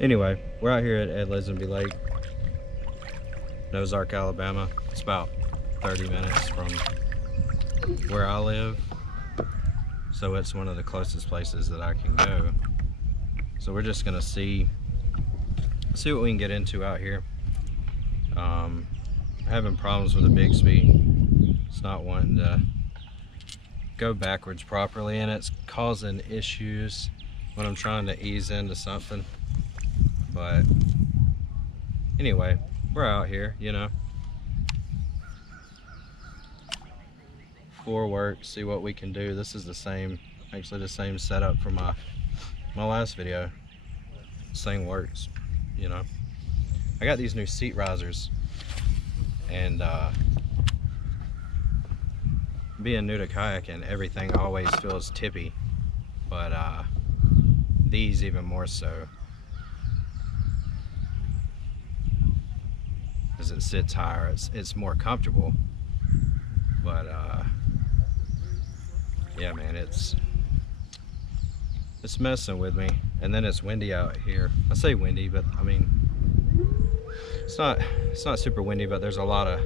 Anyway, we're out here at Ed Lisenby Lake in Ozark, Alabama. It's about 30 minutes from where I live, so it's one of the closest places that I can go. So we're just gonna see what we can get into out here. Having problems with the Bixby. It's not wanting to go backwards properly, and it's causing issues when I'm trying to ease into something. But anyway, we're out here, you know, for work, see what we can do. This is the same, actually the same setup for my last video. This thing works, you know. I got these new seat risers, and being new to kayaking, everything always feels tippy, but these even more so, as it sits higher. It's more comfortable, but yeah, man, it's messing with me. And then it's windy out here. I say windy, but I mean, it's not super windy, but there's a lot of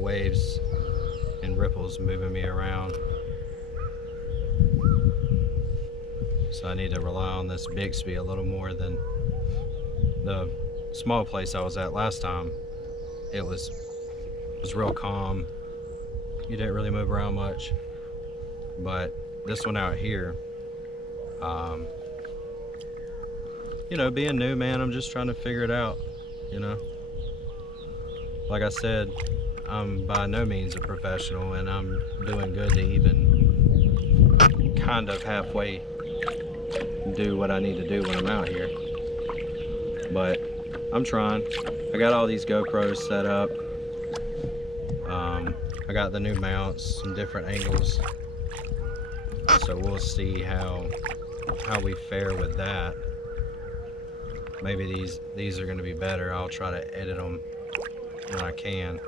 waves and ripples moving me around. So I need to rely on this Bixby a little more than the small place I was at last time. It was real calm. You didn't really move around much. But this one out here, you know, being new, man, I'm just trying to figure it out, you know. Like I said, I'm by no means a professional, and I'm doing good to even kind of halfway do what I need to do when I'm out here. But I'm trying. I got all these GoPros set up. I got the new mounts, some different angles. So we'll see how we fare with that. Maybe these are going to be better. I'll try to edit them when I can.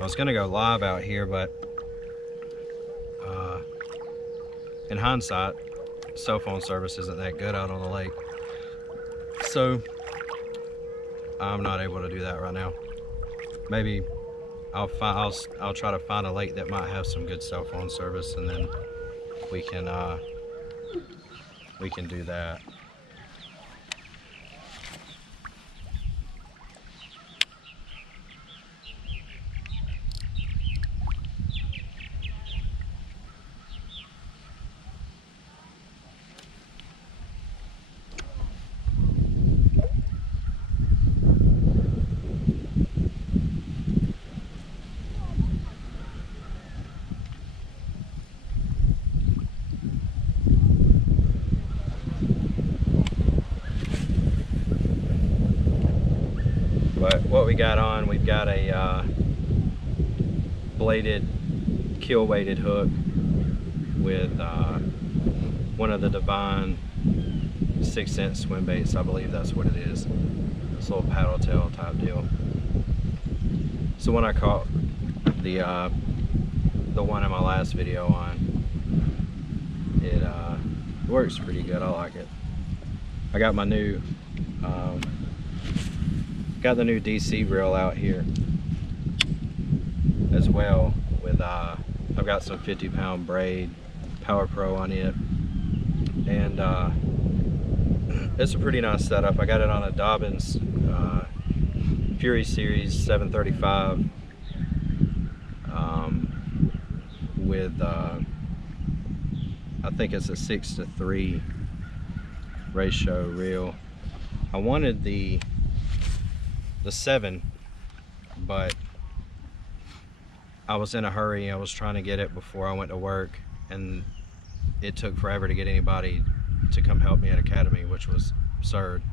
I was going to go live out here, but in hindsight, cell phone service isn't that good out on the lake, so I'm not able to do that right now. Maybe I'll try to find a lake that might have some good cell phone service, and then we can do that. But what we got on, we've got a bladed, keel weighted hook with one of the Divine 6-cent swim baits. I believe that's what it is. This little paddle tail type deal. So when I caught the one in my last video on, it works pretty good. I like it. I got my new got the new DC reel out here as well. With I've got some 50-pound braid Power Pro on it, and it's a pretty nice setup. I got it on a Dobbins Fury Series 735 with I think it's a 6:3 ratio reel. I wanted the 7, but I was in a hurry. I was trying to get it before I went to work, and it took forever to get anybody to come help me at Academy, which was absurd.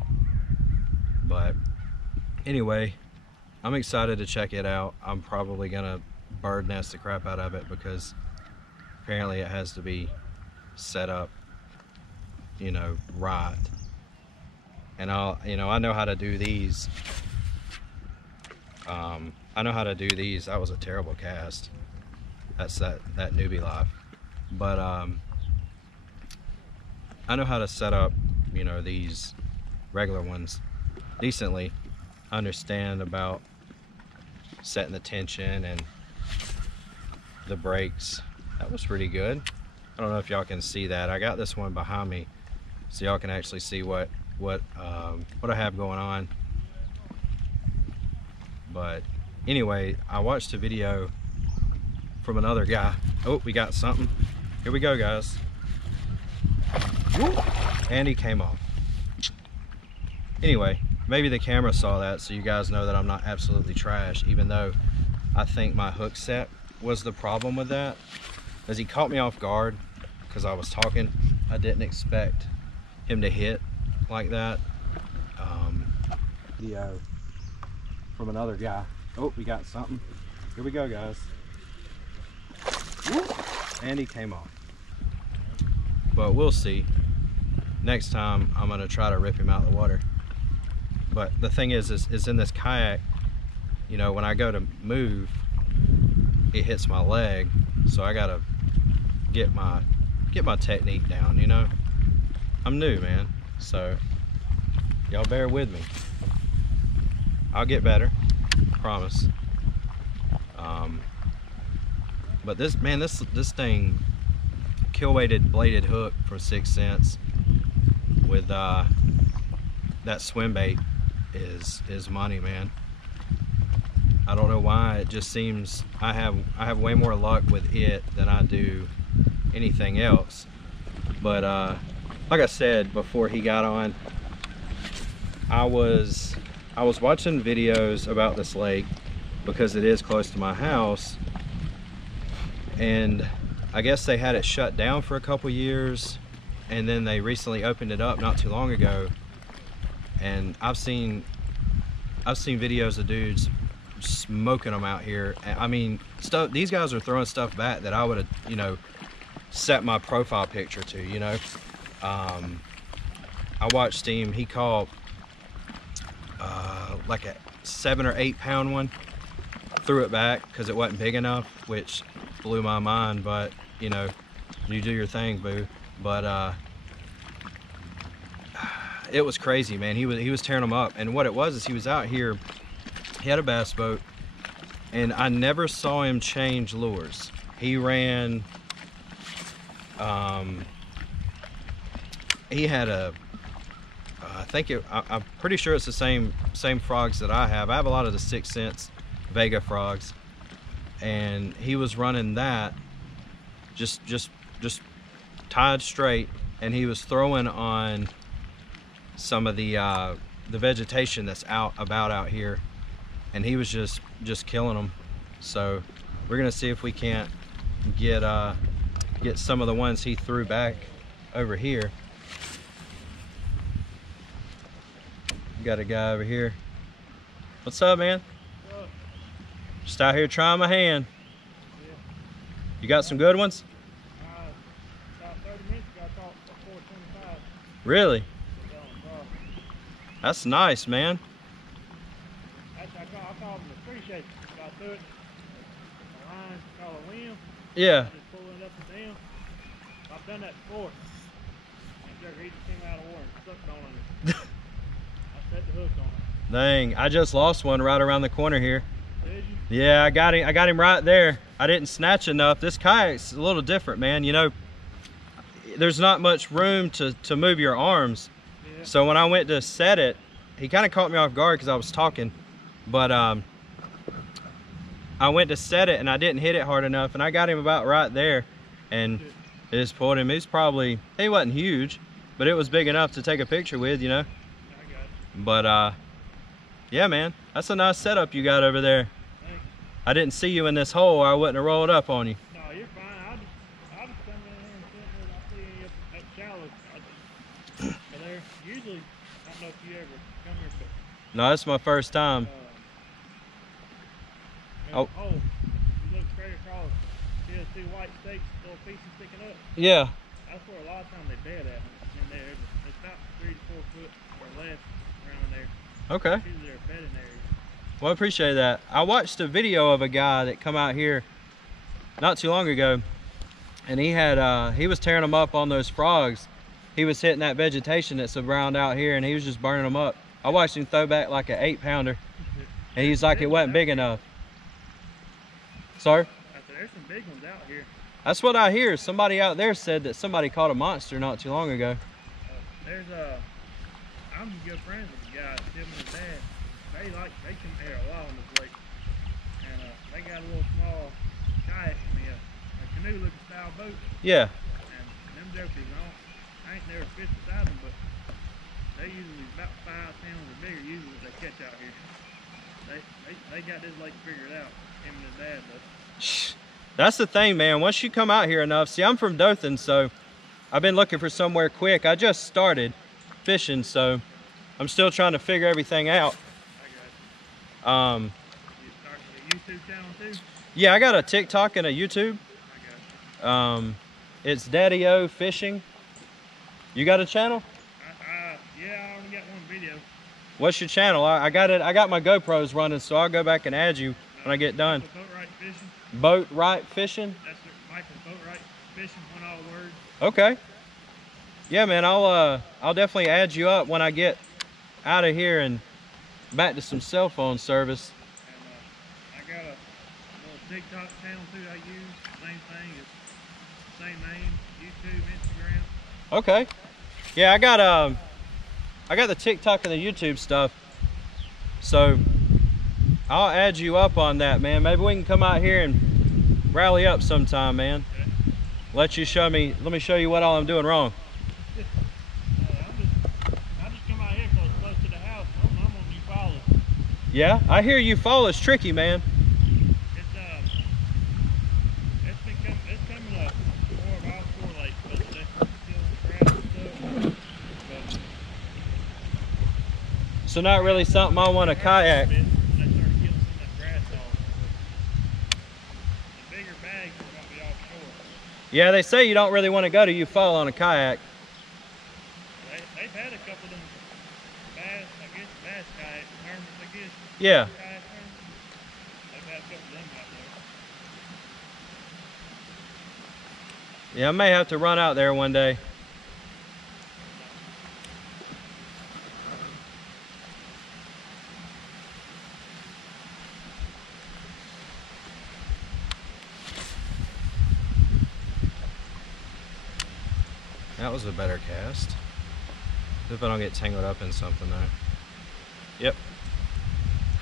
But anyway, I'm excited to check it out. I'm probably gonna bird nest the crap out of it, because apparently it has to be set up, you know, right. And I know how to do these. I know how to do these. That was a terrible cast. That's that newbie life. But I know how to set up you know, these regular ones decently, understand about setting the tension and the brakes. That was pretty good. I don't know if y'all can see that. I got this one behind me so y'all can actually see what I have going on. But anyway, I watched a video from another guy. Oh, we got something. Here we go, guys. Woo! And he came off. Anyway, maybe the camera saw that, so you guys know that I'm not absolutely trash, even though I think my hook set was the problem with that. As he caught me off guard because I was talking. I didn't expect him to hit like that. Video from another guy. Oh, we got something. Here we go, guys. Woo! And he came off. But we'll see. Next time I'm gonna try to rip him out of the water. But the thing is in this kayak, you know, when I go to move, it hits my leg, so I gotta get my technique down, you know. I'm new, man, so y'all bear with me. I'll get better, promise. But this, man, this thing, kill weighted bladed hook for 6 cents with that swim bait is money, man. I don't know why. It just seems I have way more luck with it than I do anything else. But like I said before he got on, I was watching videos about this lake because it is close to my house, and I guess they had it shut down for a couple years, and then they recently opened it up not too long ago. And I've seen videos of dudes smoking them out here. I mean, these guys are throwing stuff back that I would have, you know, set my profile picture to, you know. I watched him, he caught like a 7 or 8 pound one, threw it back because it wasn't big enough, which blew my mind. But you know, you do your thing, boo. But it was crazy, man. He was tearing them up. And what it was is he was out here, he had a bass boat, and I never saw him change lures. He ran he had a I'm pretty sure it's the same frogs that I have. I have a lot of the 6 cents Vega frogs, and he was running that just tied straight, and he was throwing on some of the vegetation that's out here, and he was just killing them. So we're gonna see if we can't get some of the ones he threw back over here. We got a guy over here. What's up, man? Just out here trying my hand. Yeah. You got some good ones? About 30 minutes ago, I caught 425. Really? That's nice, man. Actually, I called them appreciate it. I threw it. A line called a limb. Yeah. Just pulling it up and down. I've done that before. And he just came out of the water and sucked on it. I set the hook on it. Dang, I just lost one right around the corner here. Did you? Yeah, I got him right there. I didn't snatch enough. This kayak's a little different, man. You know, there's not much room to move your arms. Yeah. So when I went to set it, he kind of caught me off guard because I was talking. But I went to set it and I didn't hit it hard enough, and I got him about right there, and it just pulled him. He wasn't huge, but it was big enough to take a picture with, you know. I got it. But yeah, man, that's a nice setup you got over there. Thanks. I didn't see you in this hole, or I wouldn't have rolled up on you. No, you're fine. I just come in here and sit I see you at shallow. But there, usually, I don't know if you ever come here, but No, this is my first time. oh, you look straight across, you'll see white stakes, little pieces sticking up. Yeah. That's where a lot of times they bed at in there. It's about 3 to 4 foot or less around there. Okay. It's usually their bedding area. Well, I appreciate that. I watched a video of a guy that come out here not too long ago, and he was tearing them up on those frogs, he was hitting that vegetation that's around out here, and he was just burning them up. I watched him throw back like an 8-pounder, and he's like, it wasn't big enough. Sir? There's some big ones out here. That's what I hear. Somebody out there said that somebody caught a monster not too long ago. I'm good friends with the guy, him and his dad. They come here a lot on this lake. And they got a little small kayak, a canoe-looking style boat. Yeah. And them jokers, I ain't never fished beside them, but they usually about 5 pounds or bigger usually that they catch out here. They got this lake figured out, him and his dad though. That's the thing, man. Once you come out here enough, see, I'm from Dothan, so I've been looking for somewhere quick. I just started fishing, so I'm still trying to figure everything out. I got you. You starting a YouTube channel too? Yeah, I got a TikTok and a YouTube. I got you. It's Daddy O Fishing. You got a channel? Yeah, I only got one video. What's your channel? I got it. I got my GoPros running, so I'll go back and add you when I get done. Boatwright Fishing. Boatwright Fishing? That's it. Michael Boatwright Fishing, one all word. Okay. Yeah, man. I'll definitely add you up when I get out of here and back to some cell phone service. And I got a little TikTok channel too. I use same thing. It's same name. YouTube, Instagram. Okay. Yeah, I got the TikTok and the YouTube stuff, so I'll add you up on that, man. Maybe we can come out here and rally up sometime, man. Okay. Let me show you what all I'm doing wrong. I just come out here because it's close to the house. I'm on New Falls. Yeah, I hear you fall is tricky, man. It's coming up more of offshore lake, but they're killing crab and stuff. So not really something I want to kayak. They started killing some of that grass off. The bigger bags are going to be offshore. Yeah, they say you don't really want to go to you fall on a kayak. They've had a couple of them bass kayak tournaments, I guess. Yeah. Kayak tournaments. They've had a couple of them out there. Yeah, I may have to run out there one day. That was a better cast. If I don't get tangled up in something though. Yep.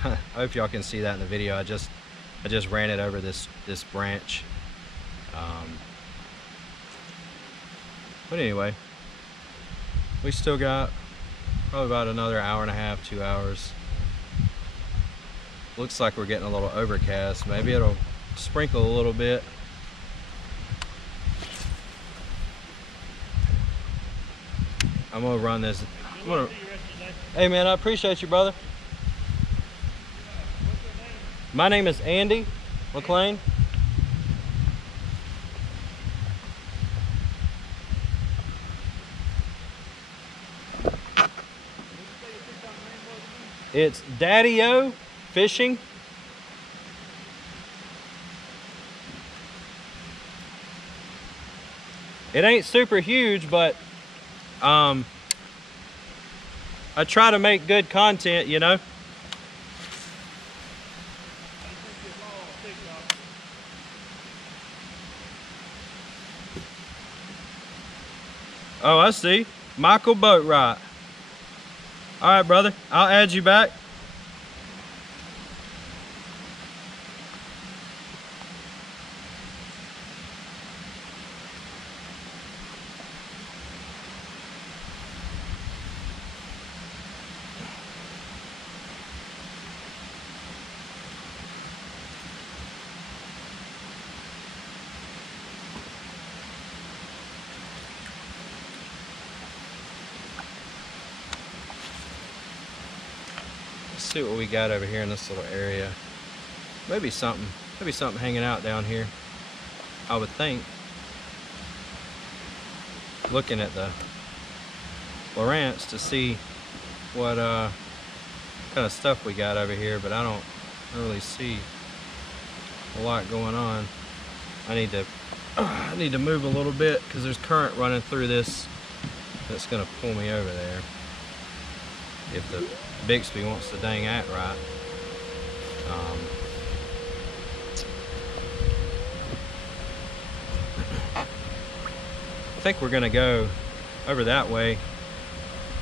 I hope y'all can see that in the video. I just ran it over this branch. But anyway, we still got probably about another hour and a half, 2 hours. Looks like we're getting a little overcast. Maybe it'll sprinkle a little bit. I'm gonna run this. Hey man, I appreciate you, brother. What's your name? My name is Andy McLean. It's Daddy O Fishing. It ain't super huge, but I try to make good content, you know. Oh, I see. Michael Boatwright. All right, brother. I'll add you back. See what we got over here in this little area. Maybe something hanging out down here, I would think. Looking at the Lawrence to see what kind of stuff we got over here, but I don't really see a lot going on. I need to move a little bit because there's current running through this that's gonna pull me over there if the Bixby wants to dang act right. I think we're gonna go over that way.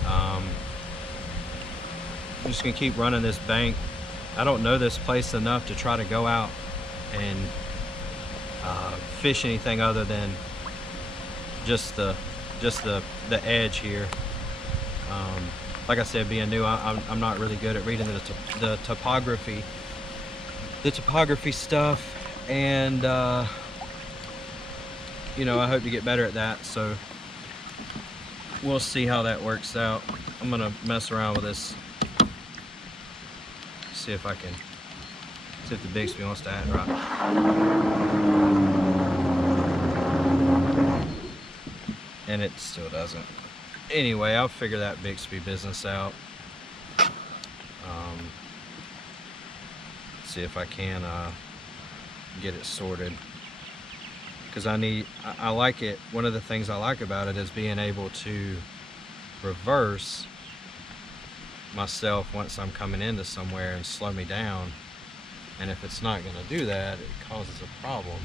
I'm just gonna keep running this bank. I don't know this place enough to try to go out and fish anything other than just the edge here. Like I said, being new, I'm not really good at reading the topography stuff, and you know, I hope to get better at that. So we'll see how that works out. I'm gonna mess around with this, see if I can, see if the Bixby wants to act right. And it still doesn't. Anyway, I'll figure that Bixby business out. See if I can get it sorted, because I like it. One of the things I like about it is being able to reverse myself once I'm coming into somewhere and slow me down. And if it's not going to do that, it causes a problem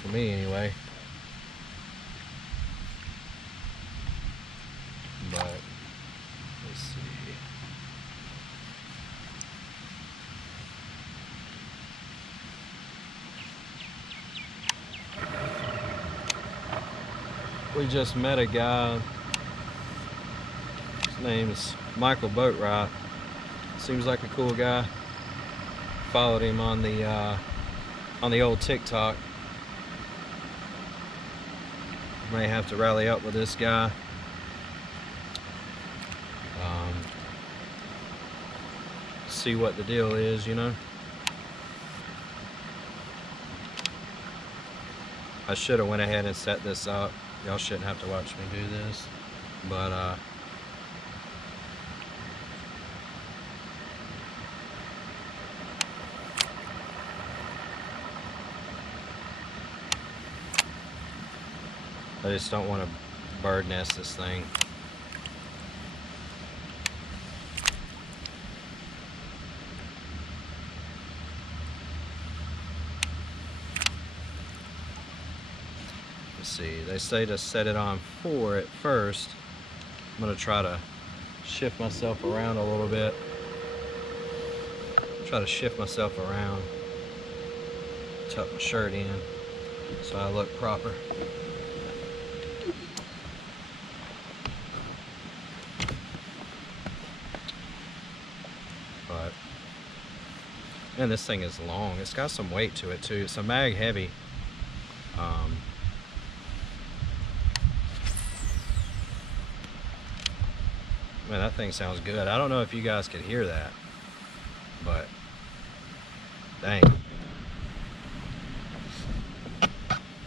for me anyway. But let's see. We just met a guy. His name is Michael Boatwright. Seems like a cool guy. Followed him on the old TikTok. May have to rally up with this guy. See what the deal is, you know. I should have went ahead and set this up. Y'all shouldn't have to watch me do this, but I just don't want to bird nest this thing. See, they say to set it on 4 at first. I'm gonna try to shift myself around a little bit. Try to shift myself around. Tuck my shirt in so I look proper. But, man, this thing is long. It's got some weight to it too. It's a mag heavy. Man, that thing sounds good. I don't know if you guys could hear that, but dang.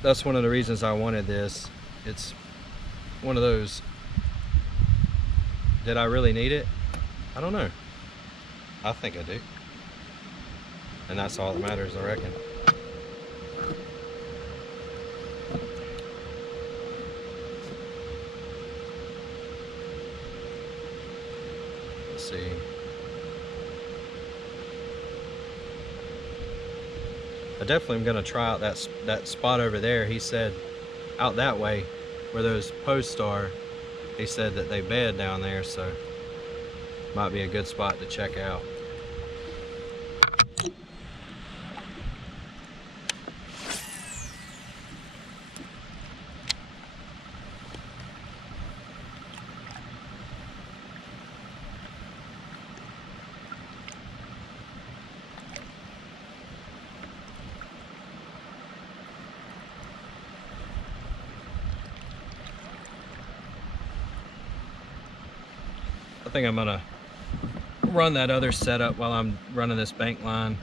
That's one of the reasons I wanted this. It's one of those, did I really need it? I don't know. I think I do. And that's all that matters, I reckon. See. I definitely am going to try out that spot over there. He said out that way where those posts are, he said that they bed down there, so might be a good spot to check out. I think I'm gonna run that other setup while I'm running this bank line.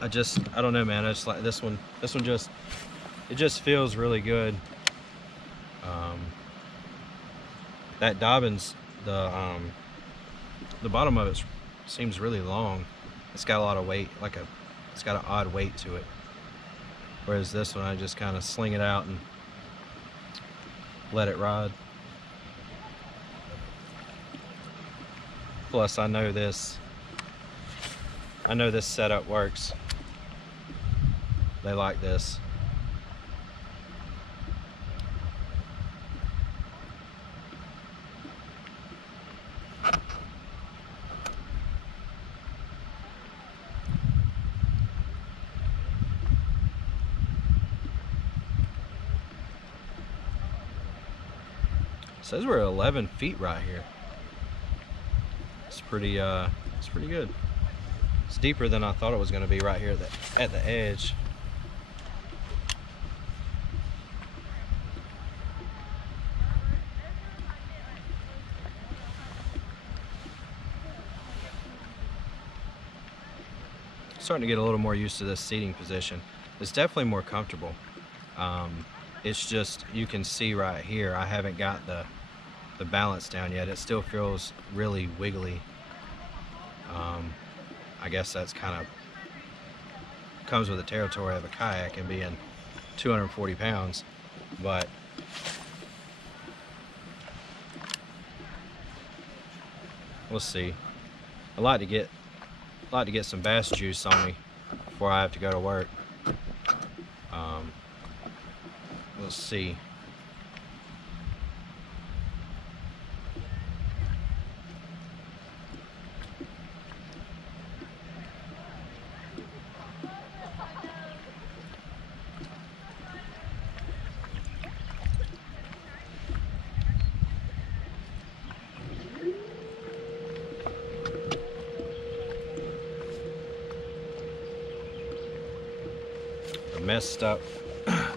I don't know, man. I just like this one. This one just feels really good. That Dobbins, the bottom of it seems really long. It's got a lot of weight, it's got an odd weight to it. whereas this one I just kind of sling it out and let it ride. Plus I know this setup works. They like this. It says we're 11 feet right here. It's pretty good. It's deeper than I thought it was going to be right here at the edge. Starting to get a little more used to this seating position. It's definitely more comfortable. It's just, you can see right here, I haven't got the balance down yet. It still feels really wiggly. I guess that's kind of comes with the territory of a kayak and being 240 pounds, but we'll see. I'd like to get some bass juice on me before I have to go to work. We'll see.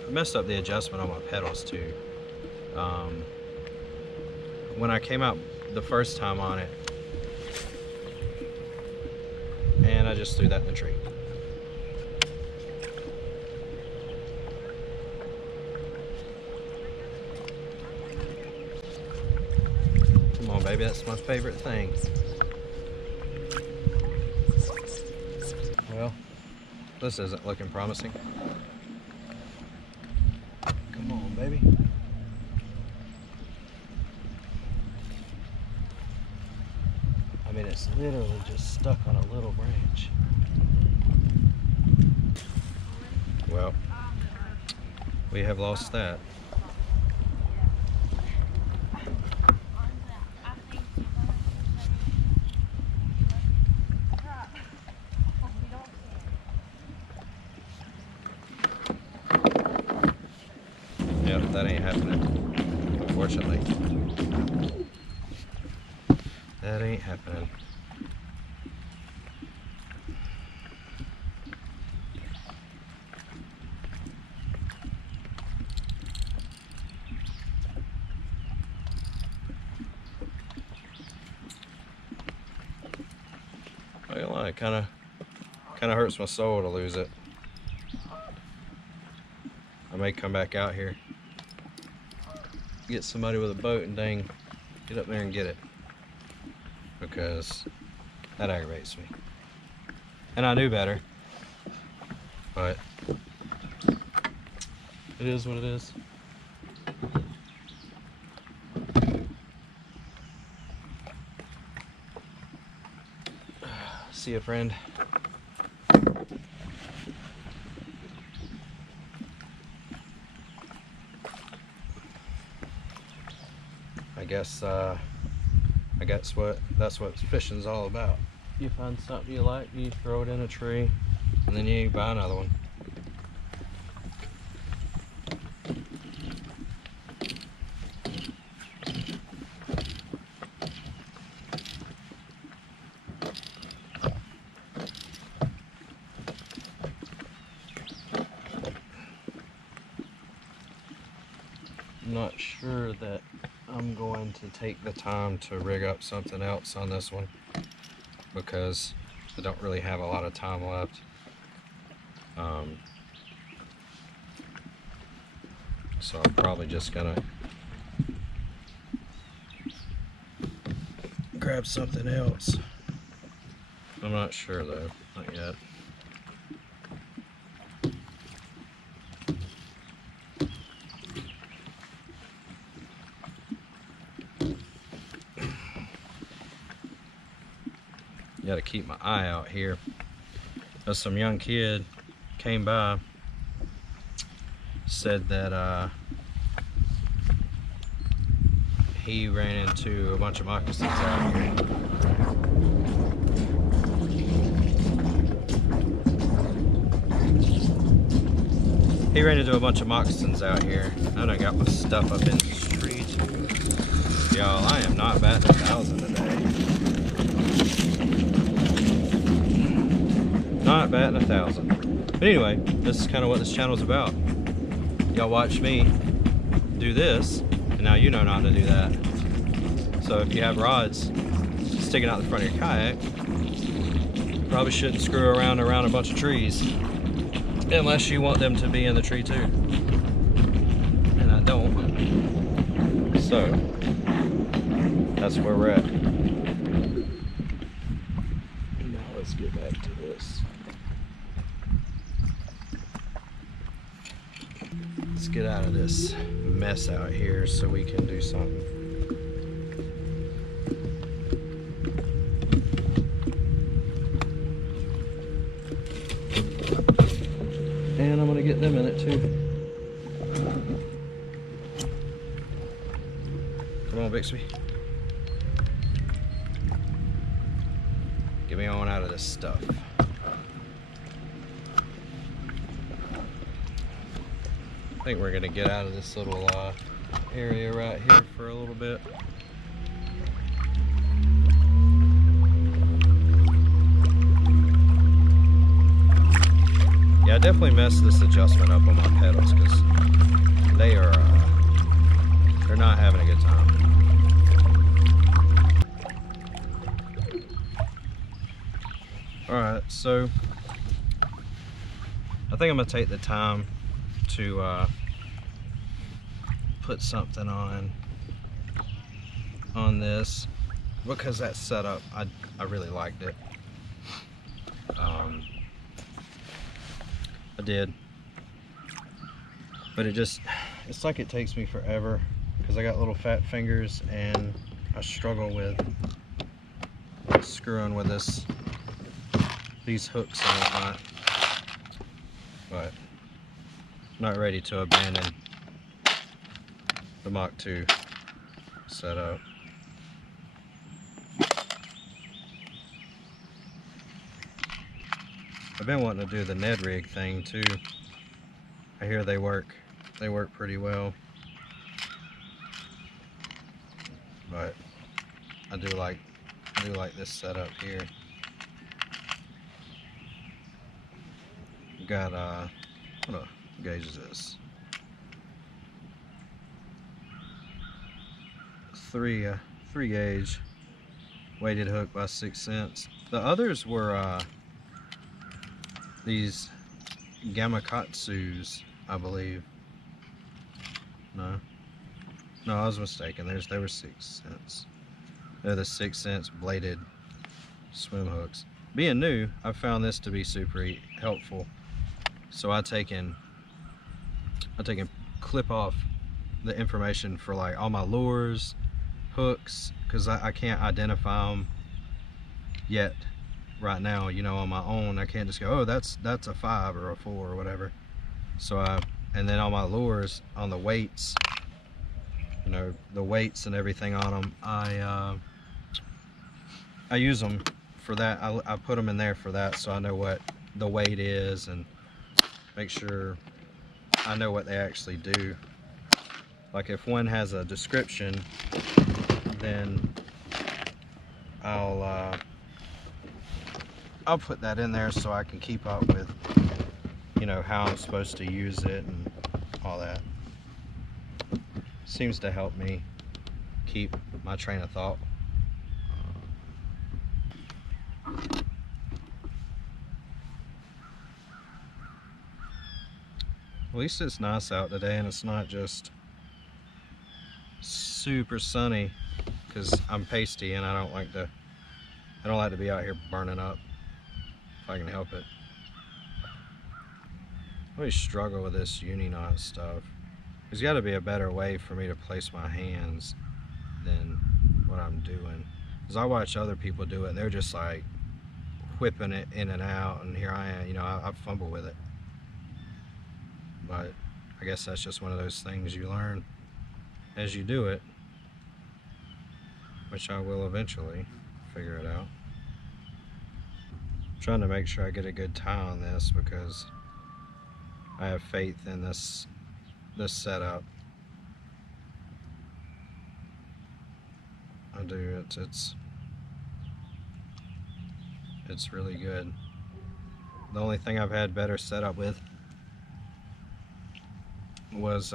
Messed up the adjustment on my pedals too. When I came out the first time on it, and I just threw that in the tree. Come on, baby, that's my favorite thing. Well, this isn't looking promising. Come on, baby. I mean, it's literally just stuck on a little branch. Well, we have lost that. Yep, that ain't happening, unfortunately. That ain't happening. I ain't gonna lie, it kind of hurts my soul to lose it. I may come back out here, get somebody with a boat, and dang, get up there and get it, because that aggravates me. And I knew better, but it is what it is. See ya, friend. I guess that's what fishing's all about. You find something you like, you throw it in a tree, and then you buy another one. I'm not sure that I'm going to take the time to rig up something else on this one, because I don't really have a lot of time left. So I'm probably just gonna grab something else. I'm not sure though, not yet. Gotta keep my eye out here. There's some young kid came by, said that he ran into a bunch of moccasins out here. He ran into a bunch of moccasins out here. I done got my stuff up in this tree too. Y'all, I am not batting 1,000 today. Not batting 1,000. But anyway, this is kind of what this channel is about. Y'all watch me do this, and now you know not to do that. So if you have rods sticking out the front of your kayak, you probably shouldn't screw around a bunch of trees. Unless you want them to be in the tree too. And I don't. So, that's where we're at. Now let's get back to this. Let's get out of this mess out here so we can do something. And I'm gonna get them in it too. Come on, Bixby. Get me on out of this stuff. I think we're gonna get out of this little area right here for a little bit. Yeah, I definitely messed this adjustment up on my pedals because they are they're not having a good time. Alright, so I think I'm gonna take the time to put something on this because that setup, I really liked it. I did, but it's like it takes me forever because I got little fat fingers and I struggle with screwing with these hooks and whatnot, but I'm not ready to abandon the Mach 2 setup. I've been wanting to do the Ned rig thing too. I hear they work pretty well. But I do like this setup here. Got what gauge is this? 3 gauge weighted hook by 6 cents. The others were these Gamakatsus, I believe. No, I was mistaken. They were 6 cents. They're the 6 cents bladed swim hooks. Being new, I found this to be super helpful. So I take and clip off the information for like all my lures, hooks, because I can't identify them yet. Right now, you know, on my own, I can't just go, oh, that's a 5 or a 4 or whatever. So and then on my lures, on the weights, you know, the weights and everything on them, I use them for that. I put them in there for that, so I know what the weight is and make sure I know what they actually do. Like if one has a description, then I'll put that in there so I can keep up with, you know, how I'm supposed to use it and all that. Seems to help me keep my train of thought. At least it's nice out today and it's not just super sunny because I'm pasty and I don't like to be out here burning up if I can help it. I always struggle with this uni knot stuff. There's got to be a better way for me to place my hands than what I'm doing. Because I watch other people do it and they're just like whipping it in and out, and here I am, you know, I fumble with it. But I guess that's just one of those things you learn as you do it, which I will eventually figure it out. I'm trying to make sure I get a good tie on this because I have faith in this setup. I do. It's really good. The only thing I've had better setup with was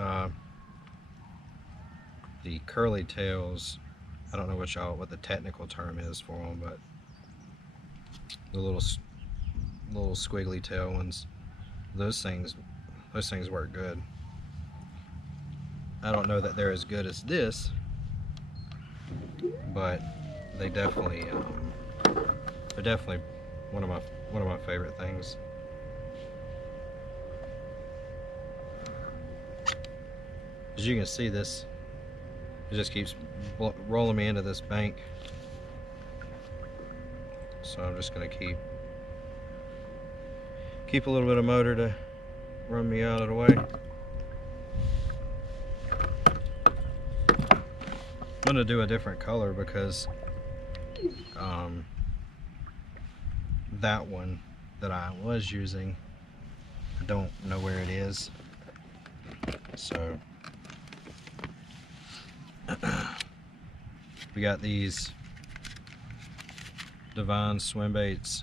the curly tails. I don't know what the technical term is for them, but the little squiggly tail ones. Those things work good. I don't know that they're as good as this, but they're definitely one of my favorite things. As you can see, this it just keeps rolling me into this bank, so I'm just gonna keep a little bit of motor to run me out of the way. I'm gonna do a different color because that one that I was using, I don't know where it is, so we got these Divine swim baits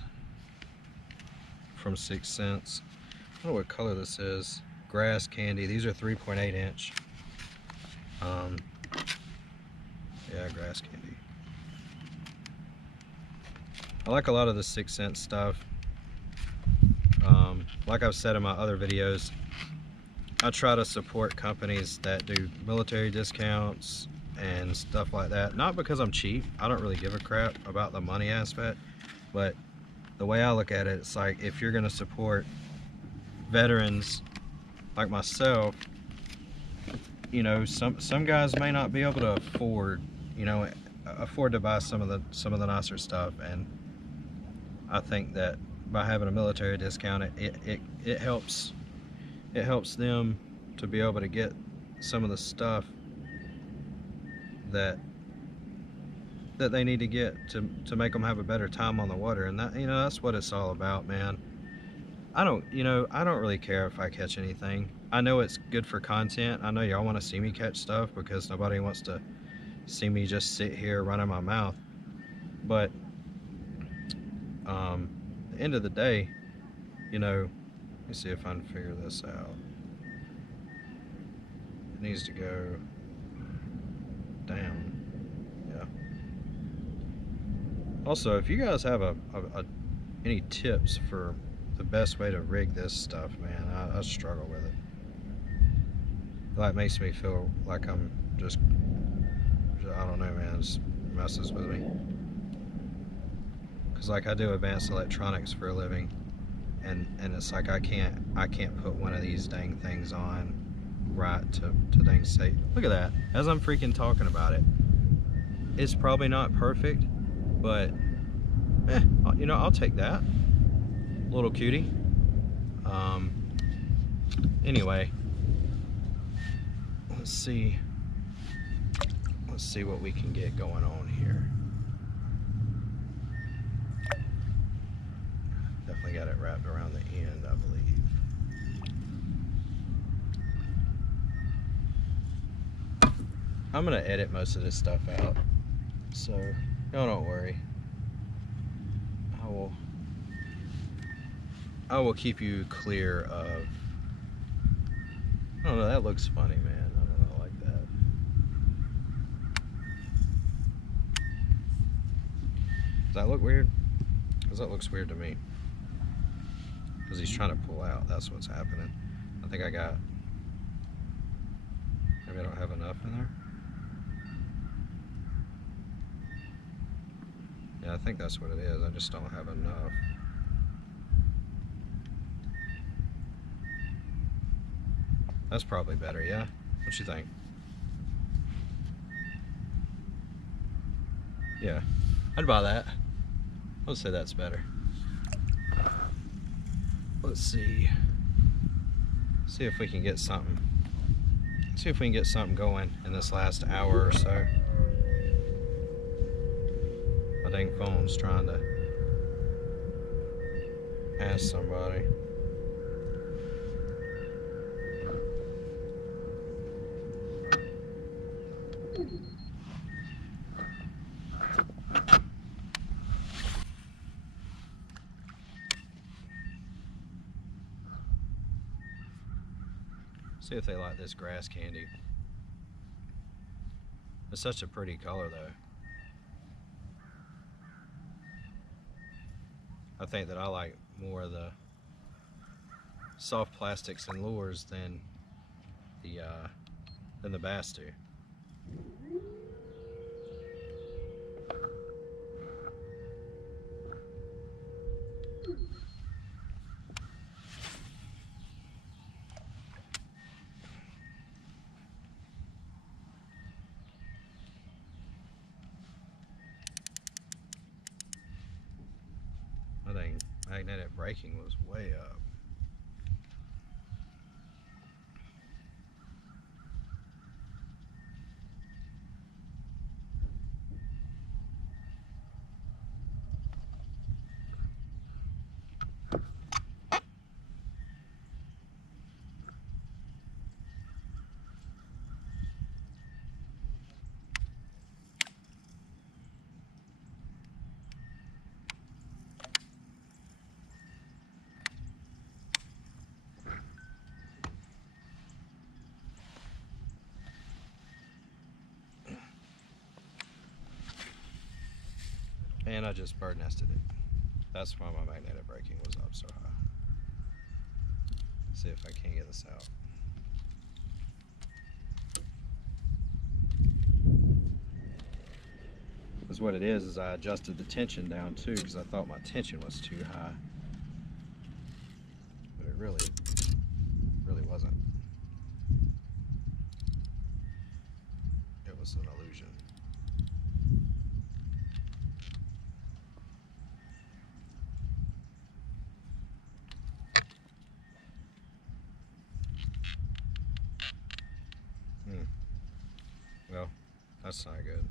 from 6 cents. I don't know what color this is. Grass candy. These are 3.8 inch. Yeah, grass candy. I like a lot of the 6 cent stuff. Like I've said in my other videos, I try to support companies that do military discounts and stuff like that. Not because I'm cheap. I don't really give a crap about the money aspect, but the way I look at it, it's like if you're going to support veterans like myself, you know, some guys may not be able to afford to buy some of the nicer stuff, and I think that by having a military discount, it helps them to be able to get some of the stuff that they need to get to make them have a better time on the water. And that, you know, that's what it's all about, man. I don't really care if I catch anything. I know it's good for content. I know y'all want to see me catch stuff because nobody wants to see me just sit here running my mouth. But at the end of the day, you know, let me see if I can figure this out. It needs to go down. Yeah. Also, if you guys have any tips for the best way to rig this stuff, man, I struggle with it. That makes me feel like I'm just, I don't know, man, it just messes with me. Because like I do advanced electronics for a living, and it's like I can't put one of these dang things on right to dang safe. Look at that, as I'm freaking talking about it. It's probably not perfect, but you know, I'll take that. Little cutie. Anyway, let's see what we can get going on here. Definitely got it wrapped around the end, I believe. I'm gonna edit most of this stuff out, so y'all don't worry. I will keep you clear of. I don't know, that looks funny, man. I don't know, I like that. Does that look weird? Because that looks weird to me. Because he's trying to pull out. That's what's happening. I think maybe I don't have enough in there. Yeah, I think that's what it is. I just don't have enough. That's probably better, yeah? What you think? Yeah, I'd buy that. I would say that's better. Let's see. See if we can get something. See if we can get something going in this last hour or so. My dang phone's trying to ask somebody. See if they like this grass candy. It's such a pretty color though. I think that I like more of the soft plastics and lures than the bass do. I think magnetic braking was way up. And I just bird nested it. That's why my magnetic braking was up so high. See if I can get this out. Because what it is I adjusted the tension down too because I thought my tension was too high. But it really wasn't. It was an illusion. Well, that's not good.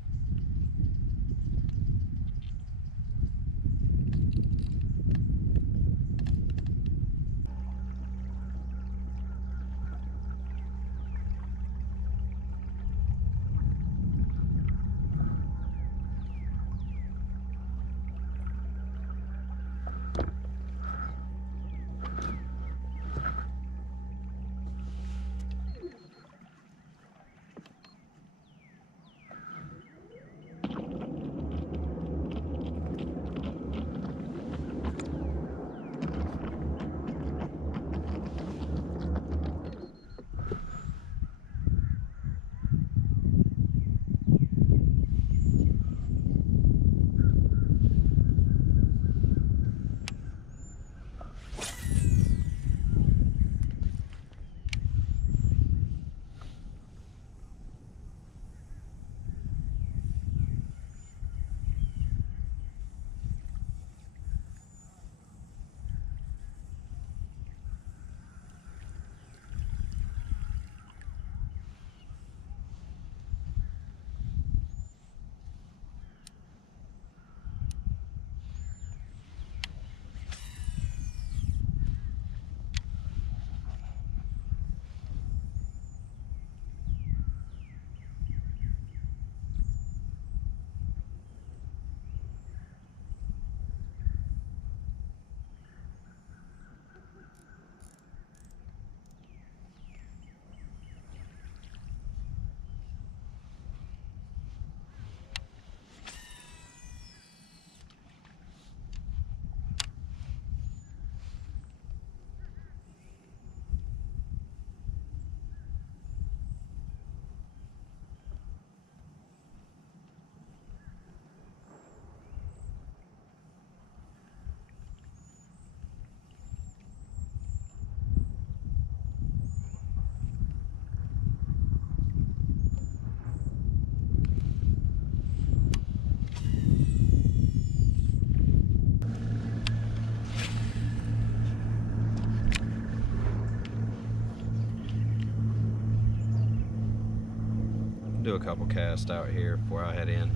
do a couple casts out here before I head in.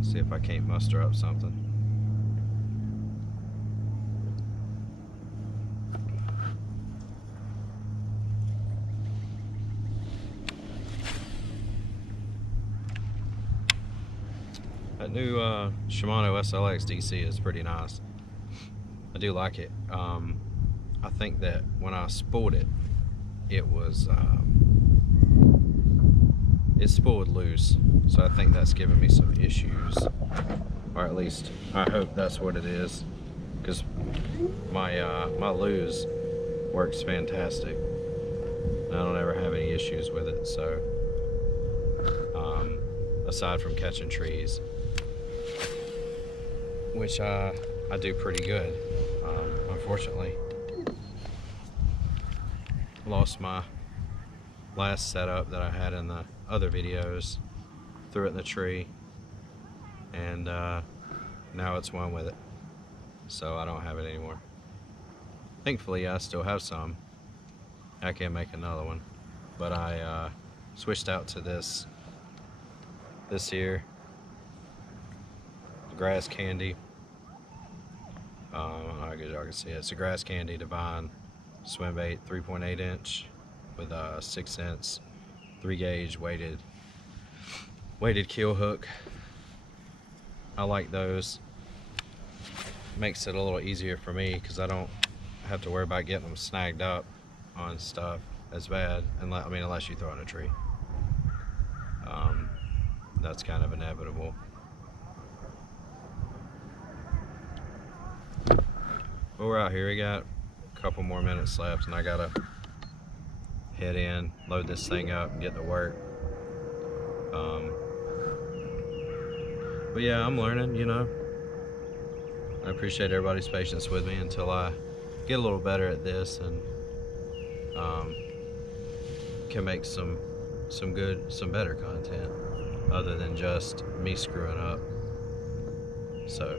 See if I can't muster up something. That new Shimano SLX DC is pretty nice. I do like it. I think that when I spooled it, it was it spooled loose, so I think that's giving me some issues, or at least I hope that's what it is, because my my luge works fantastic. I don't ever have any issues with it. So aside from catching trees, which I do pretty good. Unfortunately, lost my last setup that I had in the other videos, threw it in the tree, and now it's one with it, so I don't have it anymore. Thankfully I still have some. I can make another one, but I switched out to this here, the Grass Candy. I don't know how good y'all can see it. It's a Grass Candy Divine swim bait, 3.8 inch with a 6-inch 3-gauge weighted keel hook. I like those. Makes it a little easier for me because I don't have to worry about getting them snagged up on stuff as bad, unless you throw in a tree. That's kind of inevitable. But we're out here. We got a couple more minutes left, and I gotta head in, load this thing up, and get to work. But yeah, I'm learning, you know. I appreciate everybody's patience with me until I get a little better at this and can make some better content other than just me screwing up. So